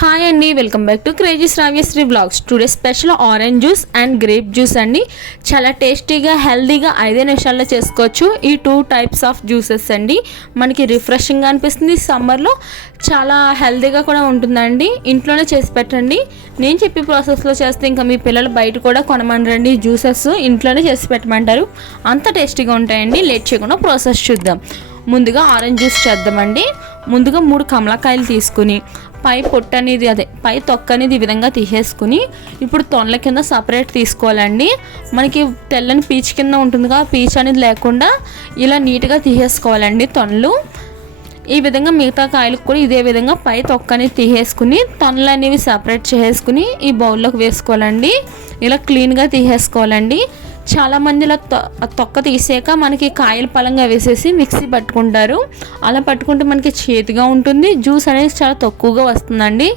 Hi అండి welcome back to crazy Sravyasri blogs today special orange juice and grape juice అండి చాలా టేస్టీగా హెల్దీగా ఐదే నిమిషాల్లో చేసుకోవచ్చు. ఈ టూ టైప్స్ ఆఫ్ జ్యూసెస్ అండి మనకి రిఫ్రెషింగ్గా అనిపిస్తుంది సమ్మర్లో చాలా హెల్దీగా కూడా ఉంటుందండి. ఇంట్లోనే చేసి పెట్టండి. నేను చెప్పే ప్రాసెస్లో చేస్తే ఇంకా మీ పిల్లలు బయట కూడా కొనమనరండి జ్యూసెస్ ఇంట్లోనే చేసి పెట్టమంటారు. అంత టేస్టీగా ఉంటాయండి. లేట్ చేయకుండా ప్రాసెస్ చూద్దాం. ముందుగా ఆరెంజ్ జ్యూస్ చేద్దామండి. ముందుగా మూడు కమలకాయలు తీసుకుని పై పొట్టు అనేది అదే పై తొక్క అనేది ఈ విధంగా తీసేసుకుని ఇప్పుడు తొనల కింద సపరేట్ తీసుకోవాలండి. మనకి తెల్లని పీచ్ కింద ఉంటుందిగా పీచ్ అనేది లేకుండా ఇలా నీట్గా తీసేసుకోవాలండి తొనలు ఈ విధంగా మిగతా కాయలకు కూడా ఇదే విధంగా పై తొక్క అనేది తీసేసుకుని తొనలు అనేవి సపరేట్ చేసేసుకుని ఈ బౌల్లోకి వేసుకోవాలండి. ఇలా క్లీన్గా తీసేసుకోవాలండి. చాలా ఇలా తొ- తొక్క తీసాక మనకి కాయలు పలంగా వేసేసి మిక్సీ పట్టుకుంటారు. అలా పట్టుకుంటే మనకి చేతిగా ఉంటుంది. జ్యూస్ అనేది చాలా తక్కువగా వస్తుందండి.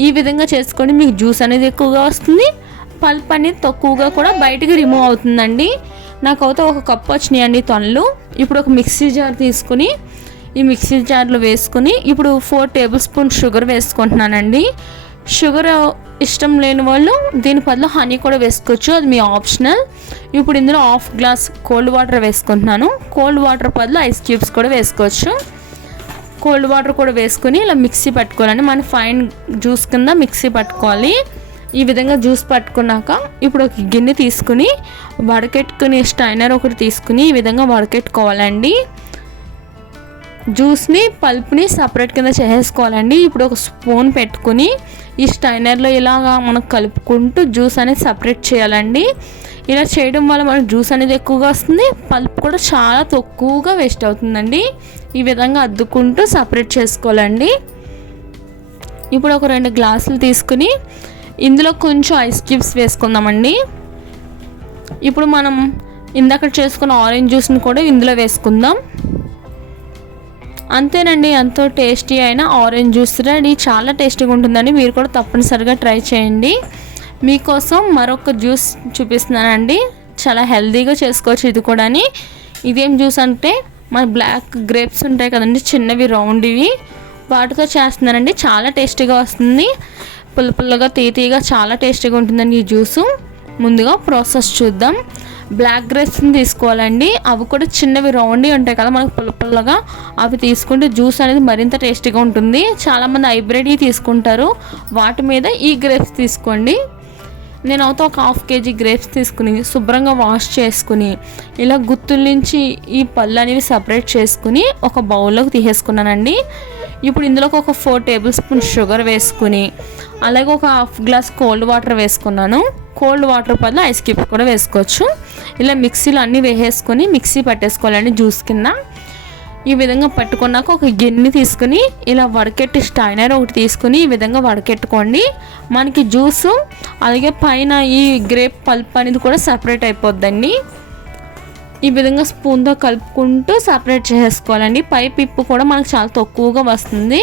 ఈ విధంగా చేసుకొని మీకు జ్యూస్ అనేది ఎక్కువగా వస్తుంది. పల్ప్ అనేది తక్కువగా కూడా బయటికి రిమూవ్ అవుతుందండి. నాకైతే ఒక కప్పు వచ్చినాయండి తొనలు. ఇప్పుడు ఒక మిక్సీ జార్ తీసుకుని ఈ మిక్సీ జార్లో వేసుకుని ఇప్పుడు ఫోర్ టేబుల్ స్పూన్ షుగర్ వేసుకుంటున్నానండి. షుగర్ ఇష్టం లేని వాళ్ళు దీని బదులు హనీ కూడా వేసుకోవచ్చు. అది మీ ఆప్షనల్ ఇప్పుడు ఇందులో హాఫ్ గ్లాస్ కోల్డ్ వాటర్ వేసుకుంటున్నాను. కోల్డ్ వాటర్ బదులు ఐస్ క్యూబ్స్ కూడా వేసుకోవచ్చు. కోల్డ్ వాటర్ కూడా వేసుకొని ఇలా మిక్సీ పట్టుకోవాలండి. మన ఫైన్ జ్యూస్ కింద మిక్సీ పట్టుకోవాలి. ఈ విధంగా జ్యూస్ పట్టుకున్నాక ఇప్పుడు ఒక గిన్నె తీసుకుని వడకెట్టుకుని స్టైనర్ ఒకటి తీసుకుని ఈ విధంగా వడకెట్టుకోవాలండి. జ్యూస్ని పల్ప్ని సపరేట్ కింద చేసేసుకోవాలండి. ఇప్పుడు ఒక స్పూన్ పెట్టుకుని ఈ స్టైనర్లో ఇలాగా మనం కలుపుకుంటూ జ్యూస్ అనేది సపరేట్ చేయాలండి. ఇలా చేయడం వల్ల మనకు జ్యూస్ అనేది ఎక్కువగా వస్తుంది. పల్ప్ కూడా చాలా తక్కువగా వేస్ట్ అవుతుందండి. ఈ విధంగా అద్దుకుంటూ సపరేట్ చేసుకోవాలండి. ఇప్పుడు ఒక రెండు గ్లాసులు తీసుకుని ఇందులో కొంచెం ఐస్ క్యూబ్స్ వేసుకుందామండి. ఇప్పుడు మనం ఇందాక చేసుకున్న ఆరెంజ్ జ్యూస్ని కూడా ఇందులో వేసుకుందాం. అంతేనండి ఎంతో టేస్టీ అయిన ఆరెంజ్ జ్యూస్ రెడీ. చాలా టేస్టీగా ఉంటుందని మీరు కూడా తప్పనిసరిగా ట్రై చేయండి. మీకోసం మరొక జ్యూస్ చూపిస్తున్నానండి. చాలా హెల్దీగా చేసుకోవచ్చు ఇది కూడా ఇదేం జ్యూస్ అంటే మన బ్లాక్ గ్రేప్స్ ఉంటాయి కదండి చిన్నవి రౌండ్ ఇవి వాటితో చేస్తున్నానండి. చాలా టేస్టీగా వస్తుంది. పుల్ల పుల్లగా తీతీగా చాలా టేస్టీగా ఉంటుందండి ఈ జ్యూసు. ముందుగా ప్రాసెస్ చూద్దాం. బ్లాక్ గ్రేప్స్ని తీసుకోవాలండి. అవి కూడా చిన్నవి రౌండ్గా ఉంటాయి కదా మనకు పుల్ల పుల్లగా. అవి తీసుకుంటే జ్యూస్ అనేది మరింత టేస్టీగా ఉంటుంది. చాలామంది హైబ్రిడ్ తీసుకుంటారు. వాటి మీద ఈ గ్రేప్స్ తీసుకోండి. నేను ఒక హాఫ్ కేజీ గ్రేప్స్ తీసుకుని శుభ్రంగా వాష్ చేసుకుని ఇలా గుత్తుల నుంచి ఈ పళ్ళు అనేవి సపరేట్ చేసుకుని ఒక బౌల్లోకి తీసేసుకున్నానండి. ఇప్పుడు ఇందులోకి ఒక ఫోర్ టేబుల్ స్పూన్ షుగర్ వేసుకుని అలాగే ఒక హాఫ్ గ్లాస్ కోల్డ్ వాటర్ వేసుకున్నాను. కోల్డ్ వాటర్ బదులు ఐస్ క్యూబ్స్ కూడా వేసుకోవచ్చు. ఇలా మిక్సీలో అన్నీ వేసేసుకొని మిక్సీ పట్టేసుకోవాలండి జ్యూస్ కింద. ఈ విధంగా పట్టుకున్నాక ఒక గిన్నె తీసుకుని ఇలా వడకెట్టి స్టైనర్ ఒకటి తీసుకుని ఈ విధంగా వడకెట్టుకోండి. మనకి జ్యూస్ అలాగే పైన ఈ గ్రేప్ పల్ప్ అనేది కూడా సపరేట్ అయిపోద్దండి. ఈ విధంగా స్పూన్తో కలుపుకుంటూ సపరేట్ చేసేసుకోవాలండి. పై పిప్పు కూడా మనకు చాలా తక్కువగా వస్తుంది.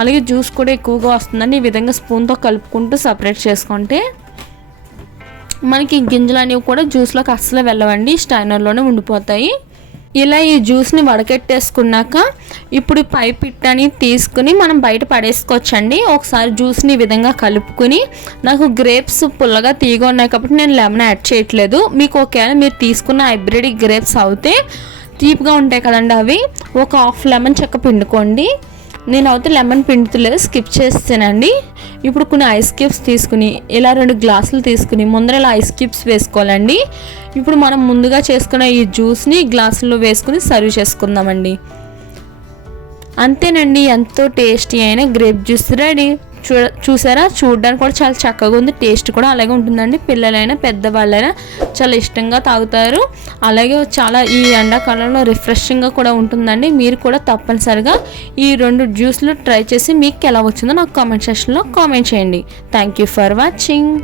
అలాగే జ్యూస్ కూడా ఎక్కువగా వస్తుందండి. ఈ విధంగా స్పూన్తో కలుపుకుంటూ సపరేట్ చేసుకుంటే. మనకి గింజలు అనేవి కూడా జ్యూస్లోకి అస్సలు వెళ్ళవండి స్టైనర్లోనే ఉండిపోతాయి. ఇలా ఈ జ్యూస్ని వడకెట్టేసుకున్నాక ఇప్పుడు పై పిట్టని తీసుకుని మనం బయట పడేసుకోవచ్చండి. ఒకసారి జ్యూస్ని ఈ విధంగా కలుపుకుని నాకు గ్రేప్స్ పుల్లగా తీగ ఉన్నాయి కాబట్టి నేను లెమన్ యాడ్ చేయట్లేదు. మీకు ఒకవేళ మీరు తీసుకున్న హైబ్రిడ్ గ్రేప్స్ అవుతే తీపిగా ఉంటాయి కదండి అవి. ఒక హాఫ్ లెమన్ చెక్క పిండుకోండి. నేను అయితే లెమన్ పిండుతులేదు స్కిప్ చేస్తానండి ఇప్పుడు కొన్ని ఐస్ క్యూబ్స్ తీసుకుని ఇలా రెండు గ్లాసులు తీసుకుని ముందర ఇలా ఐస్ క్యూబ్స్ వేసుకోవాలండి. ఇప్పుడు మనం ముందుగా చేసుకున్న ఈ జ్యూస్ని గ్లాసుల్లో వేసుకుని సర్వ్ చేసుకుందామండి. అంతేనండి ఎంతో టేస్టీ అయిన గ్రేప్ జ్యూస్ రెడీ చూ చూసారా? చూడడానికి కూడా చాలా చక్కగా ఉంది. టేస్ట్ కూడా అలాగే ఉంటుందండి. పిల్లలైనా పెద్దవాళ్ళైనా చాలా ఇష్టంగా తాగుతారు. అలాగే చాలా ఈ ఎండాకాలంలో రిఫ్రెషింగ్గా కూడా ఉంటుందండి. మీరు కూడా తప్పనిసరిగా ఈ రెండు జ్యూస్లు ట్రై చేసి మీకు ఎలా వచ్చిందో నాకు కామెంట్ సెక్షన్లో కామెంట్ చేయండి. Thank you for watching.